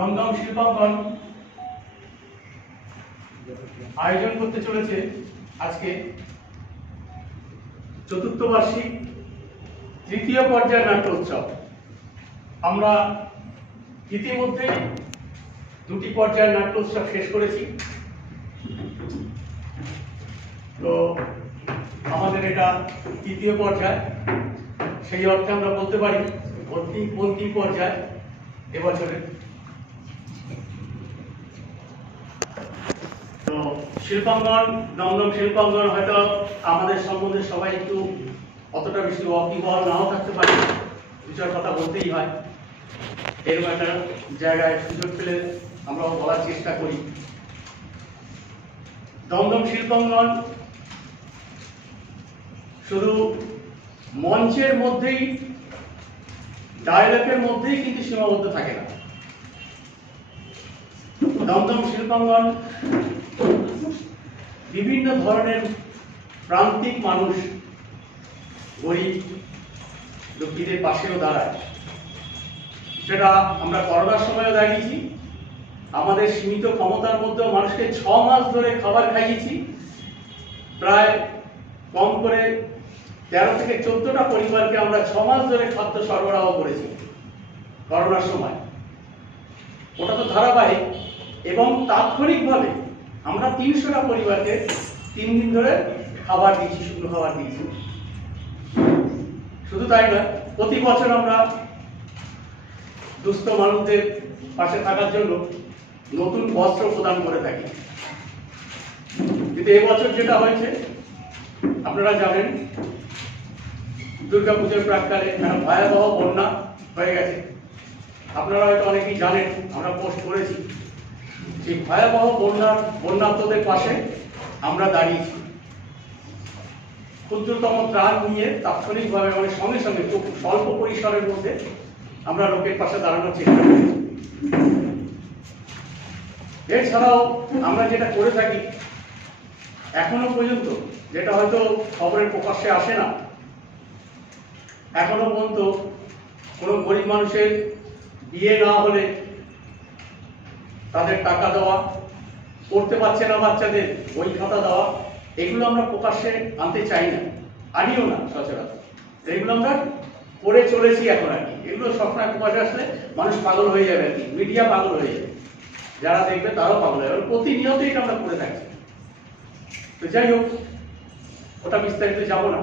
দমদম শিল্পাঙ্গন আয়োজন করতে চলেছে আজকে চতুর্থ বার্ষিক তৃতীয় পর্যায়ের নাট্য উৎসব। আমরা ইতিমধ্যে দুটি পর্যায়ের নাট্য উৎসব শেষ করেছি। তো আমাদের এটা তৃতীয় পর্যায়, সেই অর্থে আমরা বলতে পারি অন্তিম পর্যায় এবছরে। তো শিল্পাঙ্গন, দমদম শিল্পাঙ্গন হয়তো আমাদের সম্বন্ধে সবাই একটু অতটা বেশি ওয়াকিবহাল নাও থাকতে পারে, বিষয়ের কথা বলতেই হয়। এরকম একটা জায়গায় সুযোগ পেলে আমরাও বলার চেষ্টা করি। দমদম শিল্পাঙ্গন শুধু মঞ্চের মধ্যেই, ডায়ালগের মধ্যেই কিন্তু সীমাবদ্ধ থাকে না। দমদম শিল্পাঙ্গন বিভিন্ন ধরনের প্রান্তিক মানুষ, গরিব দুঃখীদের পাশেও দাঁড়ায়। সেটা আমরা করোনার সময়ও দাঁড়িয়েছি, আমাদের সীমিত ক্ষমতার মধ্যেও মানুষকে 6 মাস ধরে খাবার খাইয়েছি। প্রায় কম করে 13 থেকে 14টা পরিবারকে আমরা 6 মাস ধরে খাদ্য সরবরাহ করেছি করোনার সময়। ওটা তো ধারাবাহিক, এবং তাৎক্ষণিকভাবে আমরা 300টা পরিবারকে 3 দিন ধরে খাবার দিয়েছি, শুকনো খাবার দিয়েছি। শুধু তাই নয়, প্রতি বছর আমরা দুস্থ মানুষদের পাশে থাকার জন্য নতুন বস্ত্র প্রদান করে থাকি। কিন্তু এবছর যেটা হয়েছে আপনারা জানেন, দুর্গাপুজোর প্রাক্কালে একটা ভয়াবহ বন্যা হয়ে গেছে। আপনারা হয়তো অনেকেই জানেন, আমরা পোস্ট করেছি। সেই ভয়াবহ বন্যার্তদের পাশে আমরা দাঁড়িয়েছি। ক্ষুদ্রতম ত্রাণ নিয়ে তাৎক্ষণিকভাবে, মানে সঙ্গে সঙ্গে খুব স্বল্প পরিসরের মধ্যে আমরা লোকের পাশে দাঁড়ানোর চেষ্টা করি। এছাড়াও আমরা যেটা করে থাকি এখনো পর্যন্ত, যেটা হয়তো খবরের প্রকাশ্যে আসে না, এখনো পর্যন্ত কোনো গরিব মানুষের বিয়ে না হলে তাদের টাকা দেওয়া, পড়তে পারছে না বাচ্চাদের বই খাতা দেওয়া, এগুলো আমরা প্রকাশ্যে আনতে চাই না, আনিও না সচরাচর। এগুলো আমরা করে চলেছি এখন আর কি। এগুলো সবসময় প্রকাশ্যে আসলে মানুষ পাগল হয়ে যাবে আর কি, মিডিয়া পাগল হয়ে যাবে, যারা দেখবে তারাও পাগল হয়ে যাবে। প্রতিনিয়ত এটা আমরা করে থাকি। তো যাই হোক, ওটা বিস্তারিত যাব না।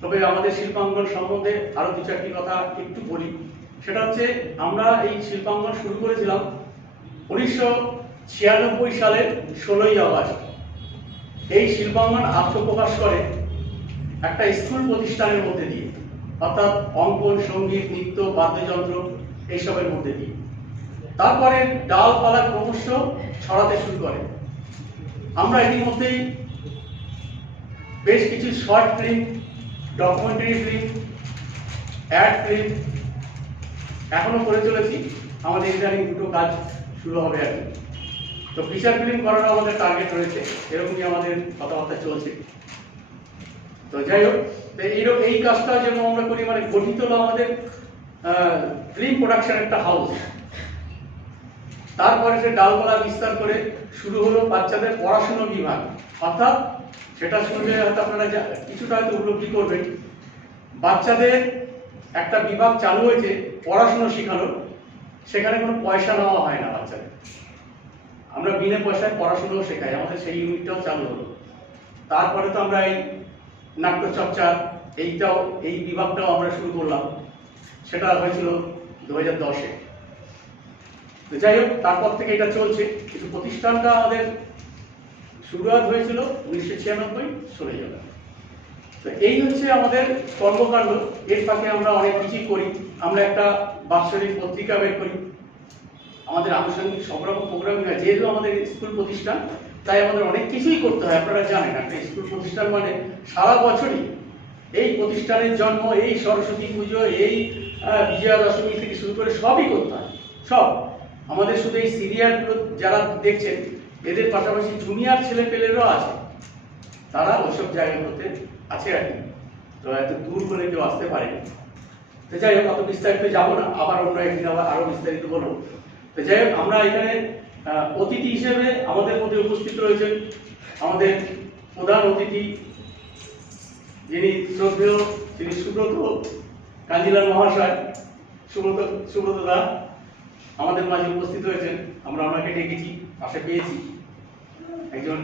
তবে আমাদের শিল্পাঙ্গন সম্বন্ধে আরো 2-4টি কথা একটু বলি। সেটা হচ্ছে, আমরা এই শিল্পাঙ্গন শুরু করেছিলাম 1996 সালের 16ই আগস্ট। এই শিল্পাঙ্গন আত্মপ্রকাশ করে একটা স্কুল প্রতিষ্ঠানের মধ্যে দিয়ে, অর্থাৎ অঙ্কন, সঙ্গীত, নৃত্য, বাদ্যযন্ত্র এইসবের মধ্যে দিয়ে। তারপরে ডালপালা ক্রমশ ছড়াতে শুরু করে। আমরা এর মধ্যেই বেশ কিছু short film, documentary film, ad film এখনো করে চলেছি। আমাদের ইদানিং 2টো কাজ শুরু হবে আর কি। তো ফিচার ফিল্ম করার আমাদের টার্গেট রয়েছে, এরকমই আমাদের কথাবার্তা চলছে। তো যাই হোক, এই কাজটা যেমন আমরা করি, মানে গঠিত হলো আমাদের ফিল্ম প্রোডাকশন একটা হাউস। তারপরে সে ডালপালা বিস্তার করে শুরু হলো বাচ্চাদের পড়াশুনো বিভাগ। অর্থাৎ সেটা শুনলে হয়তো আপনারা কিছুটা হয়তো উপলব্ধি করবেন, বাচ্চাদের একটা বিভাগ চালু হয়েছে পড়াশুনো শেখানোর। সেখানে কোনো পয়সা নেওয়া হয় না বাচ্চাদের, আমরা বিনা পয়সায় পড়াশুনো শেখাই। আমাদের সেই ইউনিটটাও চালু হলো। তারপরে তো আমরা এই নাট্যচর্চা এই বিভাগটাও আমরা শুরু করলাম। সেটা হয়েছিল 2010-এ। তো যাই হোক, তারপর থেকে এটা চলছে। কিন্তু প্রতিষ্ঠানটা আমাদের শুরুয়াত হয়েছিল 1996 সালে। তো এই হচ্ছে আমাদের কর্মকাণ্ড। এর ফাঁকে আমরা অনেক কিছুই করি। আমরা একটা বাৎসরিক পত্রিকা বের করি। আমাদের আনুষঙ্গিক সব রকম প্রোগ্রামিং হয়। যেহেতু আমাদের স্কুল প্রতিষ্ঠান, তাই আমাদের অনেক কিছুই করতে হয়। আপনারা জানেন, একটা স্কুল প্রতিষ্ঠান মানে সারা বছরই এই প্রতিষ্ঠানের জন্ম, এই সরস্বতী পুজো, এই বিজয়া দশমী থেকে শুরু করে সবই করতে হয়। সব আমাদের শুধু এই সিনিয়রগুলো যারা দেখছেন, এদের পাশাপাশি জুনিয়র ছেলে পেলেরাও আছে, তারা ওইসব জায়গাগুলোতে আছে আর কি। তো এত দূর করে কেউ আসতে পারেনি। তো যাই হোক, অত বিস্তারিত যাবো না, আবার অন্য একদিন আবার আরো বিস্তারিত বলবো। তো যাই হোক, আমরা এখানে অতিথি হিসেবে আমাদের মধ্যে উপস্থিত রয়েছেন আমাদের প্রধান অতিথি, যিনি শ্রদ্ধেয় শ্রী সুব্রত কাঞ্জিলাল মহাশয়। সুব্রত দা আমাদের মাঝে উপস্থিত হয়েছেন। আমরা ওনাকে ডেকেছি, পাশে পেয়েছি। একজন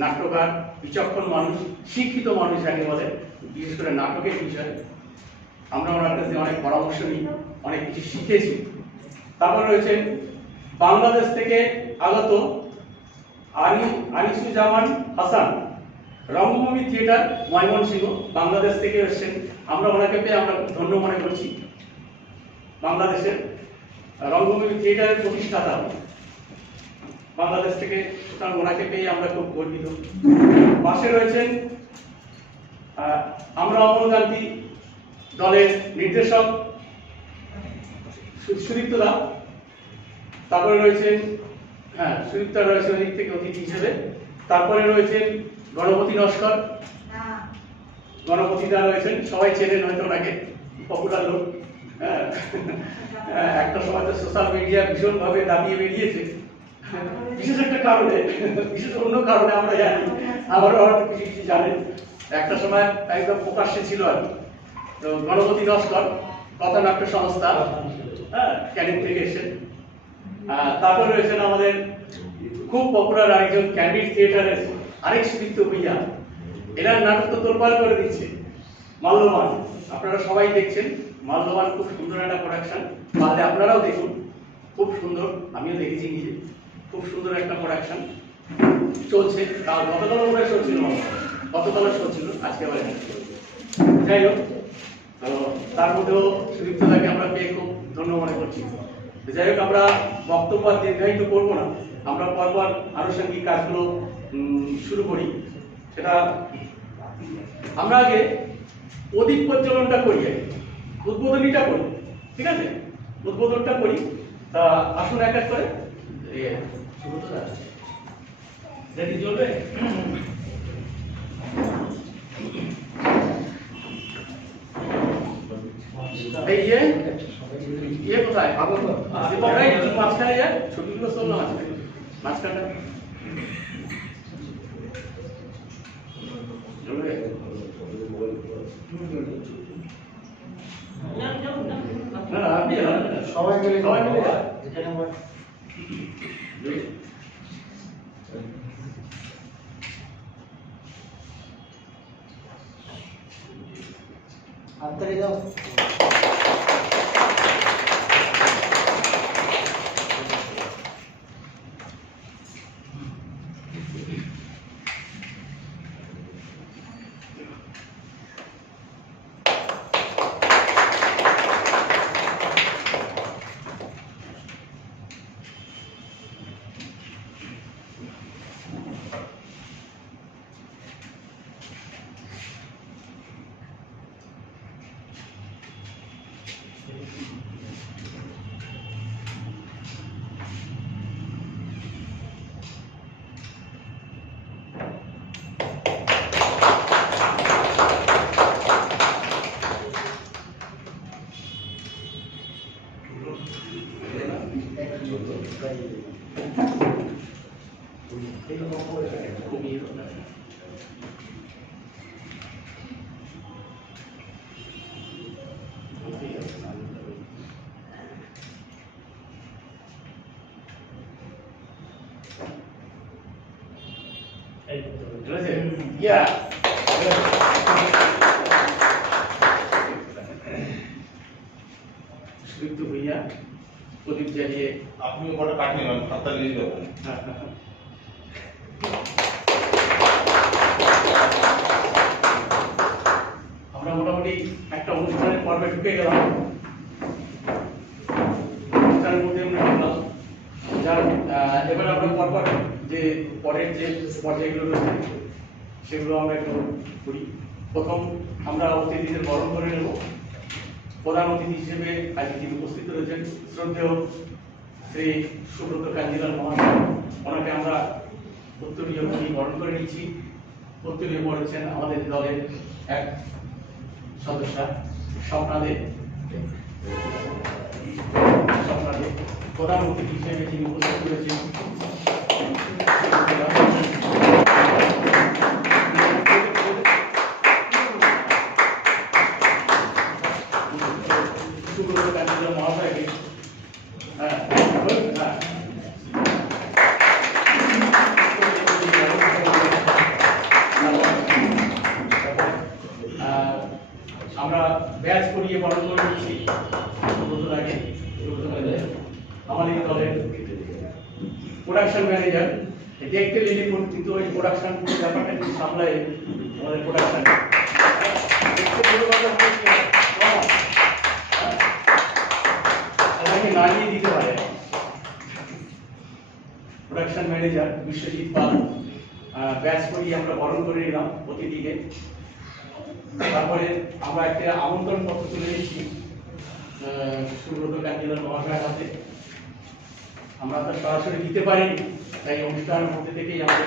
নাট্যকার, বিচক্ষণ মানুষ, শিক্ষিত মানুষ যাকে বলে, বিশেষ করে নাটকের বিষয়ে আমরা ওনার কাছে অনেক পরামর্শ নিই, অনেক কিছু শিখেছি। তারপর রয়েছেন বাংলাদেশ থেকে আগত আনিসুজ্জামান হাসান, রঙ্গভূমি থিয়েটার ময়মনসিংহ, বাংলাদেশ থেকে এসেছেন। আমরা ওনাকে পেয়ে আমরা খুব ধন্য মনে করছি। বাংলাদেশের রঙ্গভূমি থিয়েটারের প্রতিষ্ঠাতা বাংলাদেশ থেকে, সুতরাং ওনাকে পেয়ে আমরা খুব গর্বিত। পাশে রয়েছেন আমরা অমরকান্তি দলের নির্দেশক সুদীপ্ত দা। তারপরে রয়েছেন সুদীপ্তা রয়েছে ওদিক থেকে অতিথি হিসেবে। তারপরে রয়েছেন গণপতি নস্কর, গণপতি দা রয়েছেন, সবাই চেনেন হয়তো ওনাকে, পপুলার লোক। একটা সময় তো সোশ্যাল মিডিয়া ভীষণ ভাবে দাবিয়ে বেরিয়েছে, বিশেষ একটা কারণে, বিশেষ অন্য কারণে আমরা জানি, আবারও হয়তো কিছু কিছু জানেন। একটা সময় একদম প্রকাশ্যে ছিল আর কি। তো গণপতি নস্কর কথানাট্য সংস্থা, ক্যানিং থেকে এসেছেন। তারপর রয়েছেন আমাদের খুব পপুলার আরেকজন ক্যান্ডিড থিয়েটারের আরেক সুদীপ্ত ভূঁইয়া। এনার নাটক তো তোলপাড় করে দিচ্ছে, মাল্যবান। আপনারা সবাই দেখছেন, মাল্যবান খুব সুন্দর একটা প্রোডাকশন, পারলে আপনারাও দেখুন, খুব সুন্দর। আমিও দেখেছি নিজে, খুব সুন্দর একটা প্রোডাকশন চলছে। তাও গতকাল মনে শো ছিল, গতকাল শো ছিল, আজকে আবার। যাই হোক, তো তার মধ্যেও সুদীপ্তদাকে আমরা পেয়ে খুব ধন্য মনে করছি। যাই হোক, আমরা বক্তব্য আর দীর্ঘায়িত করবো না, আমরা পরপর আনুষঙ্গিক কাজগুলো শুরু করি। সেটা আমরা আগে প্রদীপ প্রজ্বলনটা করি, উদ্বোধনীটা করি, ঠিক আছে? উদ্বোধনটা করি। তা আসুন এক এক করে। রেডি চলবে? এই ইয়ে কোথায় মাঝখানে যায়, ছবিগুলো চল না মাঝখানটা চলবে। না না, আপনি সবাই মিলে হাততালি দাও। Yeah. সুদীপ্ত ভূঁইয়া প্রদীপ জ্বালিয়ে আপনি ওটা কাটিয়ে নেন, খাতা লিখে দেবেন। আমরা মোটামুটি একটা অনুষ্ঠানের পর্বে ঢুকে গেলাম। অনুষ্ঠানের মধ্যে আমরা ঢুকলাম। যার এবার আমরা পরপর যে পরের যে পর্যায়গুলো রয়েছে সেগুলো আমরা একটু করি। প্রথম আমরা অতিথিদের বরণ করে নেব। প্রধান অতিথি হিসেবে আজকে যিনি উপস্থিত রয়েছেন শ্রদ্ধেয় শ্রী সুব্রত কাঞ্জিলাল মহাশয়, ওনাকে আমরা উত্তরীয় বরণ করে নিচ্ছি। উত্তরীয় পড়েছেন আমাদের দলের এক সদস্যা স্বপ্না দে। সরকারের প্রধান অতিথি হিসেবে যিনি উপস্থিত করেছেন সুব্রত কান্তিলাল মহাশয়কে হ্যাঁ হ্যাঁ আমরা ব্যাচ করিয়ে বরণ করে নিচ্ছি সুব্রতদাকে। আমাদের দলের প্রোডাকশন ম্যানেজার দেখতে লেগে কিন্তু ওই প্রোডাকশন ব্যাপারটা কিন্তু সামলায় আমাদের প্রোডাকশন সবাইকে নাড়িয়ে দিতে পারে। প্রোডাকশন ম্যানেজার বিশ্বজিৎ পাল ব্যাচ করিয়ে আমরা বরণ করে নিলাম অতিথিকে। তারপরে আমরা একটা আমন্ত্রণ পত্র তুলে দিচ্ছি সুব্রত কান্তিলাল মহাশয়ের হাতে। আমরা তো সরাসরি দিতে পারিনি, তাই অনুষ্ঠানের মধ্যে থেকেই আমাদের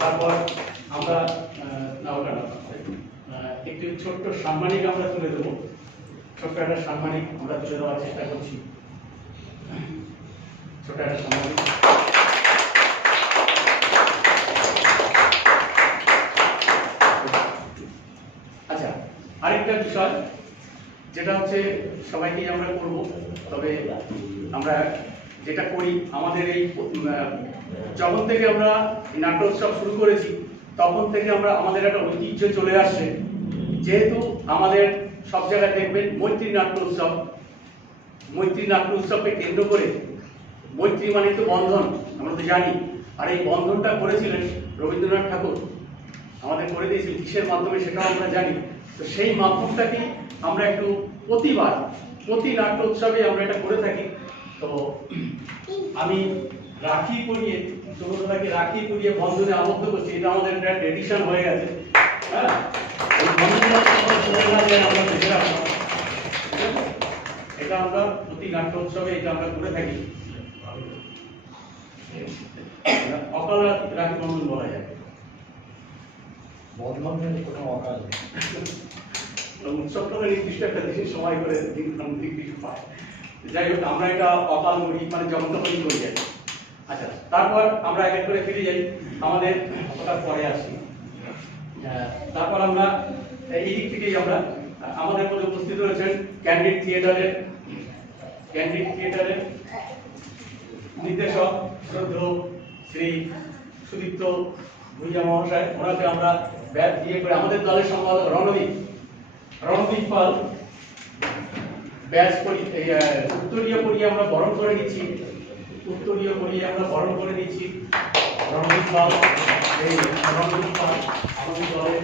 তারপর আমরা একটি ছোট্ট সাম্মানিক আমরা তুলে দেবো। ছোট্ট একটা সাম্মানিক আমরা তুলে দেওয়ার চেষ্টা করছি। ছোট্ট একটা সাম্মানিক আচ্ছা, আরেকটা বিষয় যেটা হচ্ছে সবাইকেই আমরা করব, তবে আমরা যেটা করি আমাদের এই যখন থেকে আমরা নাট্যোৎসব শুরু করেছি তখন থেকে আমরা আমাদের একটা ঐতিহ্য চলে আসছে। যেহেতু আমাদের সব জায়গায় দেখবেন মৈত্রী নাট্য উৎসবকে কেন্দ্র করে, মৈত্রী মানে তো বন্ধন, আমরা তো জানি। আর এই বন্ধনটা করেছিলেন রবীন্দ্রনাথ ঠাকুর, আমাদের করে দিয়েছিলেন কিসের মাধ্যমে সেটাও আমরা জানি। তো সেই মাধ্যমটাকে আমরা একটু প্রতি নাট্য উৎসবে আমরা এটা করে থাকি। তো আমি রাখি পরিয়ে সুব্রতদাকে রাখি পরিয়ে বন্ধনে আবদ্ধ করছি, এটা আমাদের একটা ট্রেডিশন হয়ে গেছে। হ্যাঁ, এই বন্ধনটা আমরা দেখে রাখবো। এটা আমরা প্রতি নাট্য উৎসবে এটা আমরা করে থাকি। অকাল রাখি বন্ধন বলা যায়। বর্ধমান কোনো অকাল নেই। উৎসবটা নির্দিষ্ট একটা দেশের সময় করে কিছু পায়। যাই হোক, আমরা এটা অকাল করি, মানে যখন তখনই করি যাই। আচ্ছা, তারপর আমরা এক এক করে ফিরে যাই, আমাদের ওটার পরে আসি। তারপর আমরা এই দিক থেকেই আমরা আমাদের মধ্যে উপস্থিত রয়েছেন ক্যান্ডিড থিয়েটারের নির্দেশক শ্রদ্ধেয় শ্রী সুদীপ্ত ভুইয়া মহাশয়। ওনাকে আমরা ব্যাচ দিয়ে করে আমাদের দলের সম্পাদক রণদীপ পাল ব্যাচ করি উত্তরীয় পরিয়ে আমরা বরণ করে নিচ্ছি। রণদীপ পাল আমাদের দলের